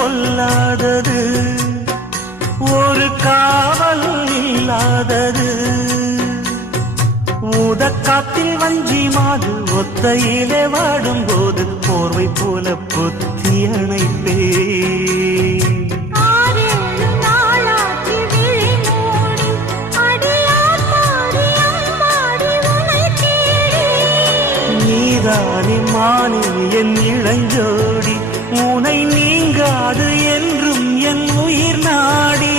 பொல்லாதது, ஒரு காவல் இல்லாதது. ஊதக்காத்தில் வஞ்சி மாது ஒத்தையிலே வாடும்போது போர்வை போல பொத்தி அணைப்பே. நீதானே மானே என் இளஞ்சோடி, உனை நீங்காது என்றும் என் உயிர் நாடி.